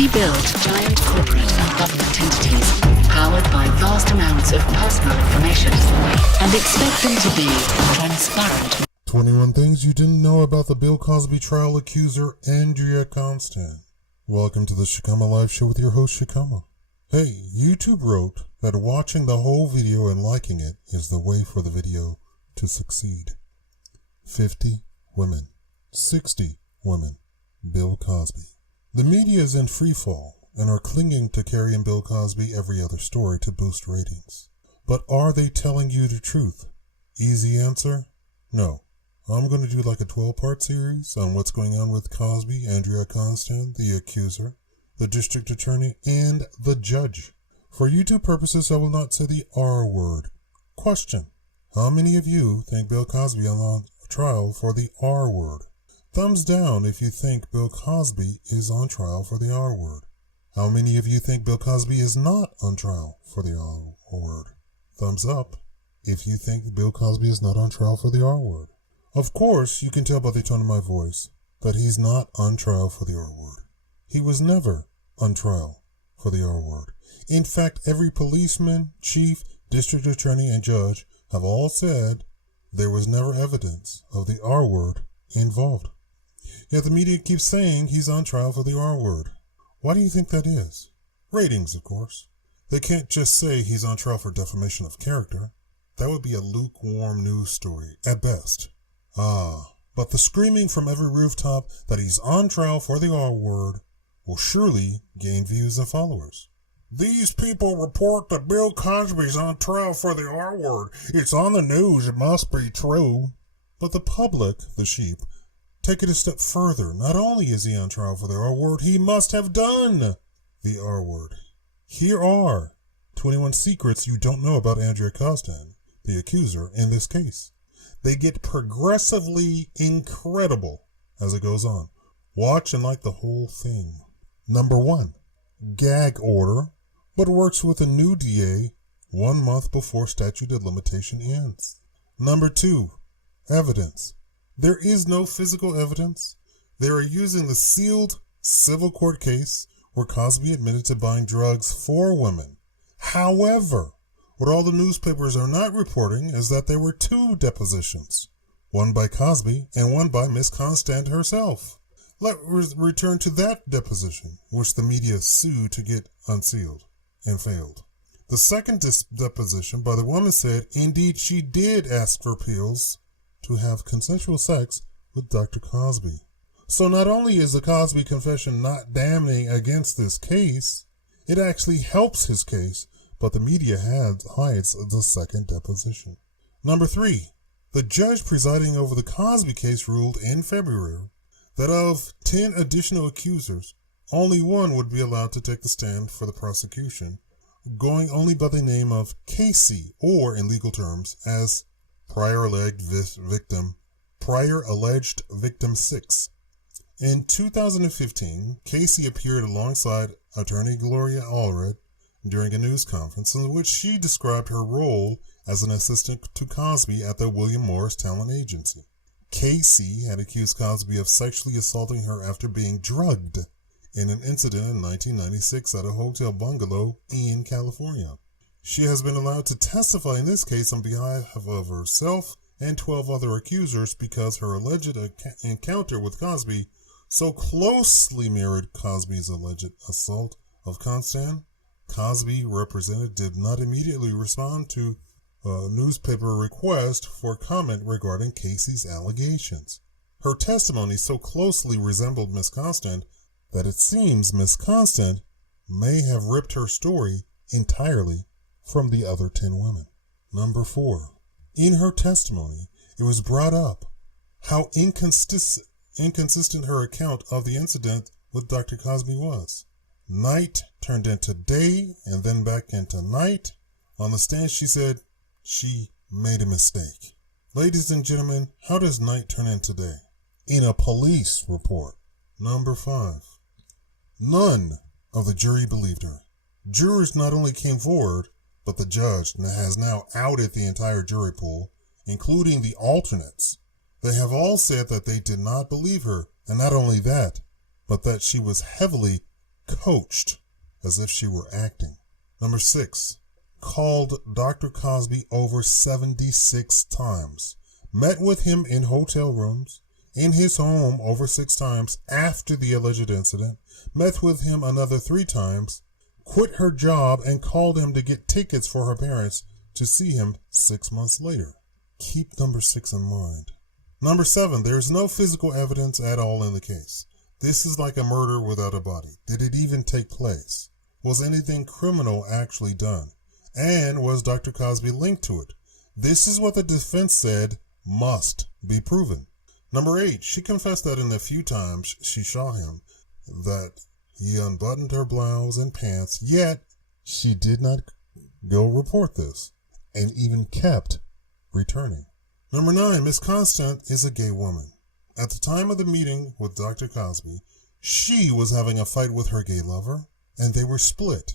We build giant corporate and government entities powered by vast amounts of personal information and expect them to be transparent. 21 things you didn't know about the Bill Cosby trial accuser Andrea Constand. Welcome to the Shakaama Live Show with your host Shakaama. Hey, YouTube wrote that watching the whole video and liking it is the way for the video to succeed. 50 women. 60 women. Bill Cosby. The media is in free fall and are clinging to carrying Bill Cosby every other story to boost ratings. But are they telling you the truth? Easy answer? No. I'm going to do like a 12-part series on what's going on with Cosby, Andrea Constand, the accuser, the district attorney, and the judge. For YouTube purposes, I will not say the R word. Question. How many of you think Bill Cosby is on trial for the R word? Thumbs down if you think Bill Cosby is on trial for the R word. How many of you think Bill Cosby is not on trial for the R word? Thumbs up if you think Bill Cosby is not on trial for the R word. Of course, you can tell by the tone of my voice that he's not on trial for the R word. He was never on trial for the R word. In fact, every policeman, chief, district attorney, and judge have all said there was never evidence of the R word involved. Yet the media keeps saying he's on trial for the R word. Why do you think that is? Ratings, of course. They can't just say he's on trial for defamation of character. That would be a lukewarm news story, at best. But the screaming from every rooftop that he's on trial for the R word will surely gain views and followers. These people report that Bill Cosby's on trial for the R word. It's on the news, it must be true. But the public, the sheep, take it a step further. Not only is he on trial for the R word, he must have done the R word. Here are 21 secrets you don't know about Andrea Constand, the accuser, in this case. They get progressively incredible as it goes on. Watch and like the whole thing. Number 1, gag order, but works with a new DA 1 month before statute of limitation ends. Number 2, evidence. There is no physical evidence. They are using the sealed civil court case where Cosby admitted to buying drugs for women. However, what all the newspapers are not reporting is that there were 2 depositions, one by Cosby and one by Miss Constand herself. Let's return to that deposition, which the media sued to get unsealed and failed. The second deposition by the woman said, indeed, she did ask for pills to have consensual sex with Dr. Cosby. So not only is the Cosby confession not damning against this case, it actually helps his case, but the media hides the second deposition. Number 3, the judge presiding over the Cosby case ruled in February that of 10 additional accusers, only 1 would be allowed to take the stand for the prosecution, going only by the name of Casey, or in legal terms, as prior alleged victim 6. In 2015, Casey appeared alongside attorney Gloria Allred during a news conference in which she described her role as an assistant to Cosby at the William Morris Talent Agency. Casey had accused Cosby of sexually assaulting her after being drugged in an incident in 1996 at a hotel bungalow in California. She has been allowed to testify in this case on behalf of herself and 12 other accusers because her alleged encounter with Cosby so closely mirrored Cosby's alleged assault of Constand. Cosby representative did not immediately respond to a newspaper request for comment regarding Casey's allegations. Her testimony so closely resembled Miss Constand that it seems Miss Constand may have ripped her story entirely from the other 10 women. Number 4, in her testimony, it was brought up how inconsistent her account of the incident with Dr. Cosby was. Night turned into day and then back into night. On the stand, she said she made a mistake. Ladies and gentlemen, how does night turn into day? In a police report. Number 5, none of the jury believed her. Jurors not only came forward, but the judge has now outed the entire jury pool, including the alternates. They have all said that they did not believe her, and not only that, but that she was heavily coached as if she were acting. Number 6, called Dr. Cosby over 76 times, met with him in hotel rooms, in his home over 6 times after the alleged incident, met with him another 3 times, quit her job and called him to get tickets for her parents to see him 6 months later. Keep number 6 in mind. Number 7, there is no physical evidence at all in the case. This is like a murder without a body. Did it even take place? Was anything criminal actually done? And was Dr. Cosby linked to it? This is what the defense said must be proven. Number 8, she confessed that in the few times she saw him, that he unbuttoned her blouse and pants, yet she did not go report this, and even kept returning. Number 9, Miss Constand is a gay woman. At the time of the meeting with Dr. Cosby, she was having a fight with her gay lover, and they were split.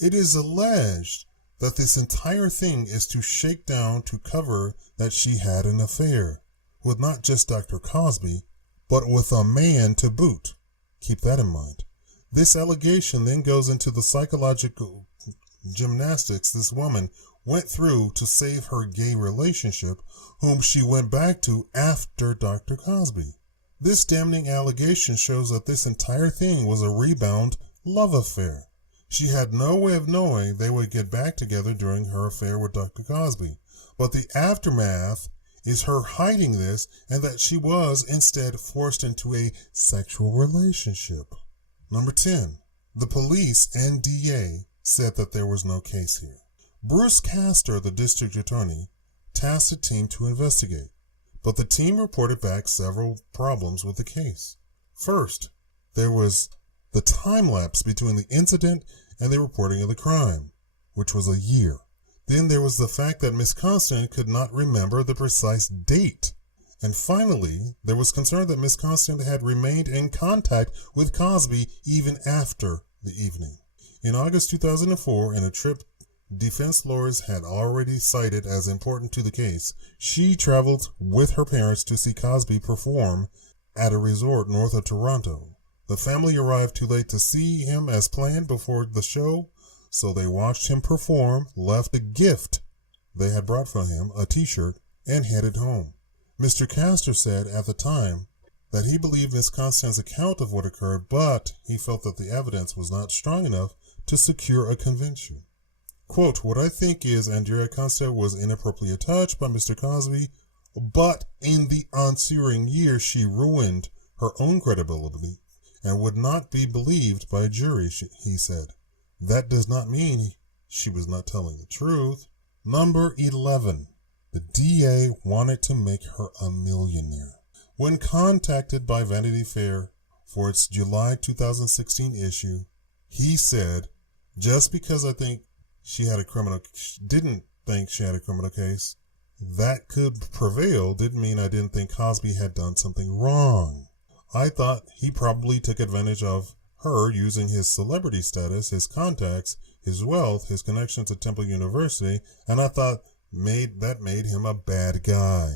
It is alleged that this entire thing is to shake down to cover that she had an affair with not just Dr. Cosby, but with a man to boot. Keep that in mind. This allegation then goes into the psychological gymnastics this woman went through to save her gay relationship, whom she went back to after Dr. Cosby. This damning allegation shows that this entire thing was a rebound love affair. She had no way of knowing they would get back together during her affair with Dr. Cosby, but the aftermath is her hiding this and that she was instead forced into a sexual relationship. Number 10, the police and DA said that there was no case here. Bruce Castor, the district attorney, tasked a team to investigate, but the team reported back several problems with the case. First, there was the time lapse between the incident and the reporting of the crime, which was a year. Then there was the fact that Miss Constand could not remember the precise date. And finally, there was concern that Miss Constand had remained in contact with Cosby even after the evening. In August 2004, in a trip defense lawyers had already cited as important to the case, she traveled with her parents to see Cosby perform at a resort north of Toronto. The family arrived too late to see him as planned before the show, so they watched him perform, left a gift they had brought for him, a t-shirt, and headed home. Mr. Castor said at the time that he believed Miss Constand's account of what occurred, but he felt that the evidence was not strong enough to secure a conviction. Quote, what I think is Andrea Constand was inappropriately touched by Mr. Cosby, but in the ensuing year she ruined her own credibility and would not be believed by a jury, he said. That does not mean she was not telling the truth. Number 11. The DA wanted to make her a millionaire. When contacted by Vanity Fair for its July 2016 issue, he said, just because I didn't think she had a criminal case, that could prevail didn't mean I didn't think Cosby had done something wrong. I thought he probably took advantage of her using his celebrity status, his contacts, his wealth, his connections at Temple University, and I thought that made him a bad guy.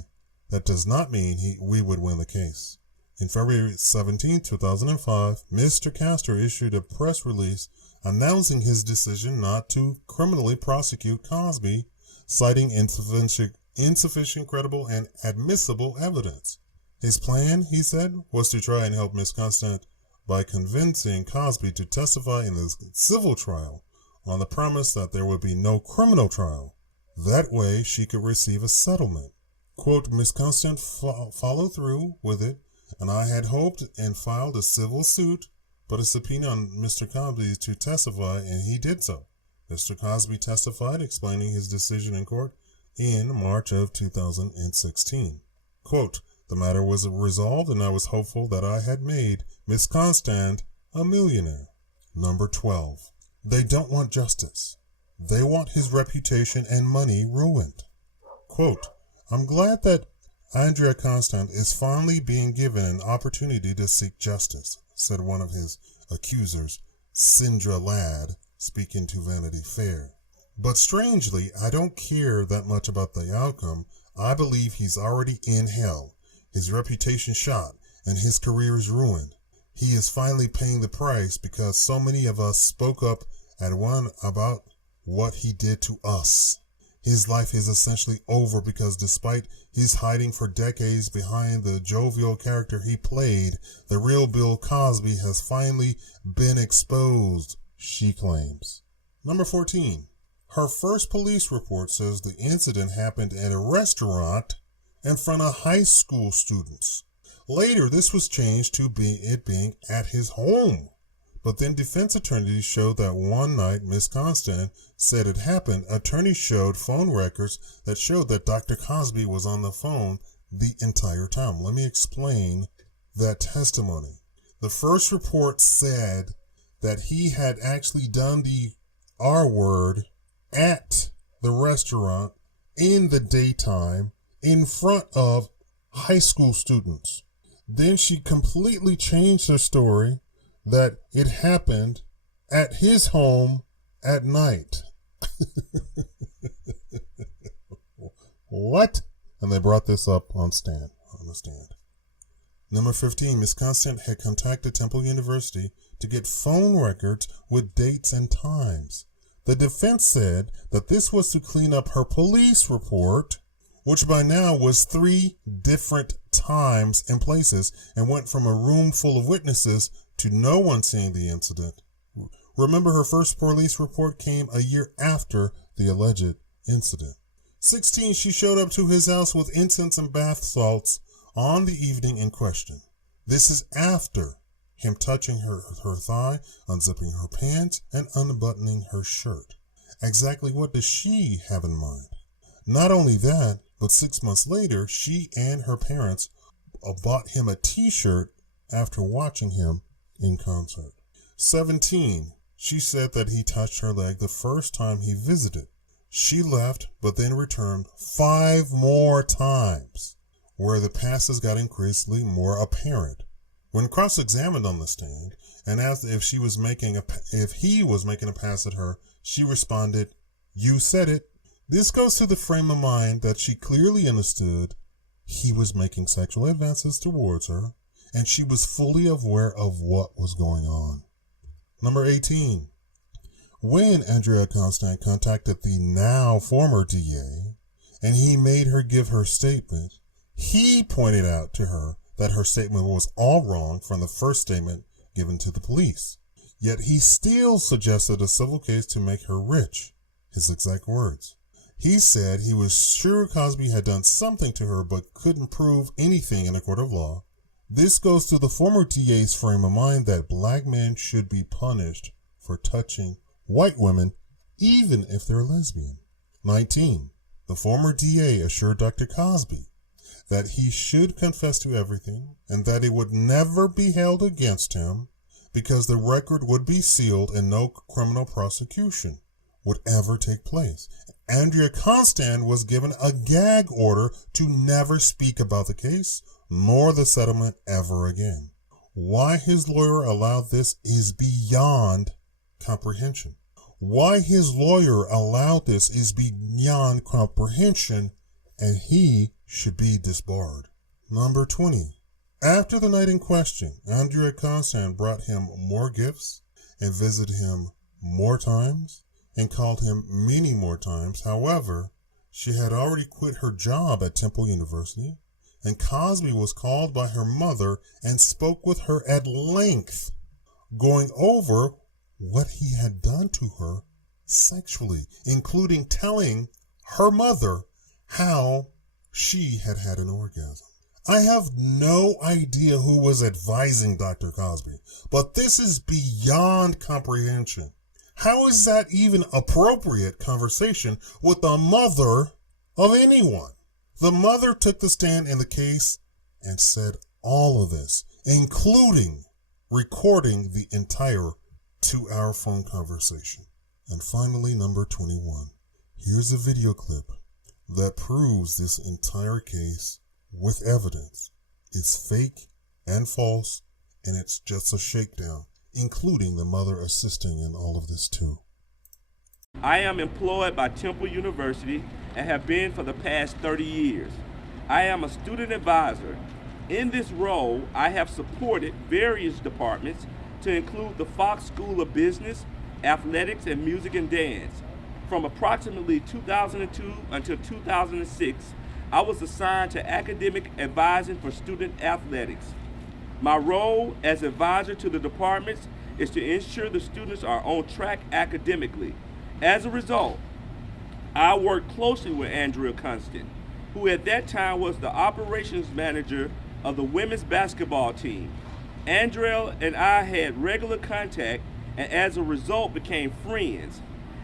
That does not mean we would win the case. In February 17, 2005, Mr. Castor issued a press release announcing his decision not to criminally prosecute Cosby, citing insufficient credible and admissible evidence. His plan, he said, was to try and help Miss Constand by convincing Cosby to testify in the civil trial on the promise that there would be no criminal trial. That way she could receive a settlement. Quote, Miss Constand followed through with it, and I had hoped and filed a civil suit, but a subpoena on Mr. Cosby to testify, and he did so. Mr. Cosby testified, explaining his decision in court in March of 2016. Quote, the matter was resolved, and I was hopeful that I had made Miss Constand a millionaire. Number 12. They don't want justice. They want his reputation and money ruined. Quote, I'm glad that Andrea Constand is finally being given an opportunity to seek justice, said one of his accusers, Sindra Ladd, speaking to Vanity Fair. But strangely, I don't care that much about the outcome. I believe he's already in hell, his reputation shot, and his career is ruined. He is finally paying the price because so many of us spoke up at one about what he did to us. His life is essentially over because despite his hiding for decades behind the jovial character he played, the real Bill Cosby has finally been exposed, she claims. Number 14. Her first police report says the incident happened at a restaurant in front of high school students. Later, this was changed to it being at his home. But then defense attorneys showed that one night Ms. Constand said it happened. Attorneys showed phone records that showed that Dr. Cosby was on the phone the entire time. Let me explain that testimony. The first report said that he had actually done the R-word at the restaurant in the daytime in front of high school students. Then she completely changed her story that it happened at his home at night. What? And they brought this up on the stand. Number 15, Ms. Constand had contacted Temple University to get phone records with dates and times. The defense said that this was to clean up her police report, which by now was 3 different times and places and went from a room full of witnesses to no one seeing the incident. Remember, her first police report came a year after the alleged incident. 16, she showed up to his house with incense and bath salts on the evening in question. This is after him touching her thigh, unzipping her pants, and unbuttoning her shirt. Exactly what does she have in mind? Not only that, but 6 months later, she and her parents bought him a t-shirt after watching him in concert. 17, she said that he touched her leg the first time he visited. She left, but then returned 5 more times, where the passes got increasingly more apparent. When cross-examined on the stand and asked if he was making a pass at her, she responded, "You said it." This goes to the frame of mind that she clearly understood he was making sexual advances towards her, and she was fully aware of what was going on. Number 18. When Andrea Constand contacted the now former DA, and he made her give her statement, he pointed out to her that her statement was all wrong from the first statement given to the police. Yet he still suggested a civil case to make her rich, his exact words. He said he was sure Cosby had done something to her but couldn't prove anything in a court of law. This goes to the former DA's frame of mind that black men should be punished for touching white women even if they're lesbian. 19. The former DA assured Dr. Cosby that he should confess to everything and that it would never be held against him because the record would be sealed and no criminal prosecution would ever take place. Andrea Constand was given a gag order to never speak about the case nor the settlement ever again. Why his lawyer allowed this is beyond comprehension. Why his lawyer allowed this is beyond comprehension, and he should be disbarred. Number 20. After the night in question, Andrea Constand brought him more gifts and visited him more times and called him many more times. However, she had already quit her job at Temple University, and Cosby was called by her mother and spoke with her at length, going over what he had done to her sexually, including telling her mother how she had had an orgasm. I have no idea who was advising Dr. Cosby, but this is beyond comprehension. How is that even appropriate conversation with the mother of anyone? The mother took the stand in the case and said all of this, including recording the entire 2-hour phone conversation. And finally, number 21. Here's a video clip that proves this entire case with evidence. It's fake and false, and it's just a shakedown, including the mother assisting in all of this too. I am employed by Temple University and have been for the past 30 years. I am a student advisor In this role, I have supported various departments to include the Fox School of Business, Athletics, and Music and Dance. From approximately 2002 until 2006, I was assigned to academic advising for student athletics. My role as advisor to the departments is to ensure the students are on track academically. As a result, I worked closely with Andrea Constand, who at that time was the operations manager of the women's basketball team. Andrea and I had regular contact and as a result became friends.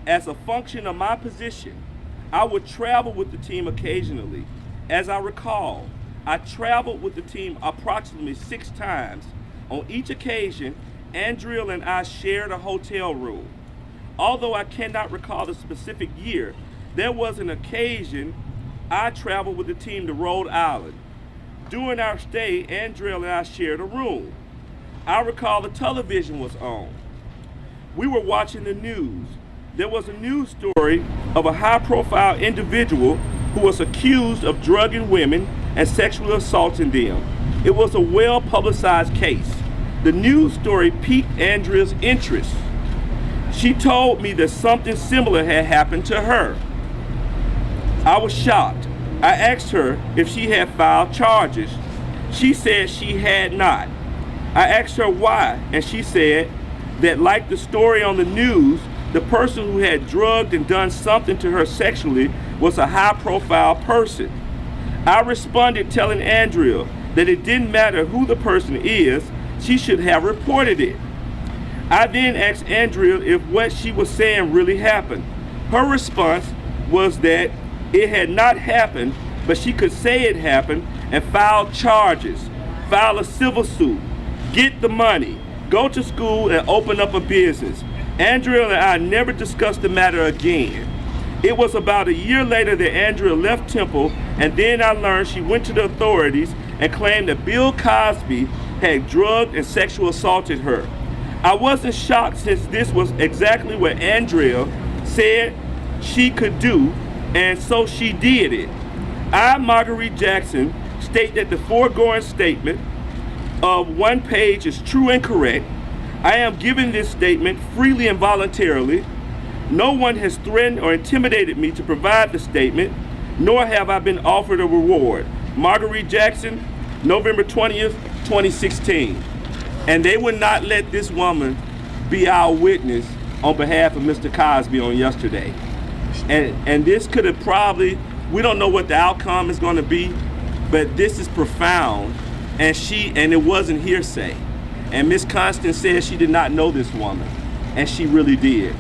As a function of my position, I would travel with the team occasionally. As I recall, I traveled with the team approximately 6 times. On each occasion, Andrea and I shared a hotel room. Although I cannot recall the specific year, there was an occasion I traveled with the team to Rhode Island. During our stay, Andrea and I shared a room. I recall the television was on. We were watching the news. There was a news story of a high-profile individual who was accused of drugging women and sexually assaulting them. It was a well-publicized case. The news story piqued Andrea's interest. She told me that something similar had happened to her. I was shocked. I asked her if she had filed charges. She said she had not. I asked her why, and she said that like the story on the news, the person who had drugged and done something to her sexually was a high-profile person. I responded telling Andrea that it didn't matter who the person is, she should have reported it. I then asked Andrea if what she was saying really happened. Her response was that it had not happened, but she could say it happened and file charges, file a civil suit, get the money, go to school and open up a business. Andrea and I never discussed the matter again. It was about a year later that Andrea left Temple, and then I learned she went to the authorities and claimed that Bill Cosby had drugged and sexually assaulted her. I wasn't shocked since this was exactly what Andrea said she could do, and so she did it. I, Marguerite Jackson, state that the foregoing statement of one page is true and correct. I am giving this statement freely and voluntarily. No one has threatened or intimidated me to provide the statement, nor have I been offered a reward. Marguerite Jackson, November 20th, 2016. And they would not let this woman be our witness on behalf of Mr. Cosby on yesterday. And this could have probably, we don't know what the outcome is going to be, but this is profound, and it wasn't hearsay. And Ms. Constand says she did not know this woman, and she really did.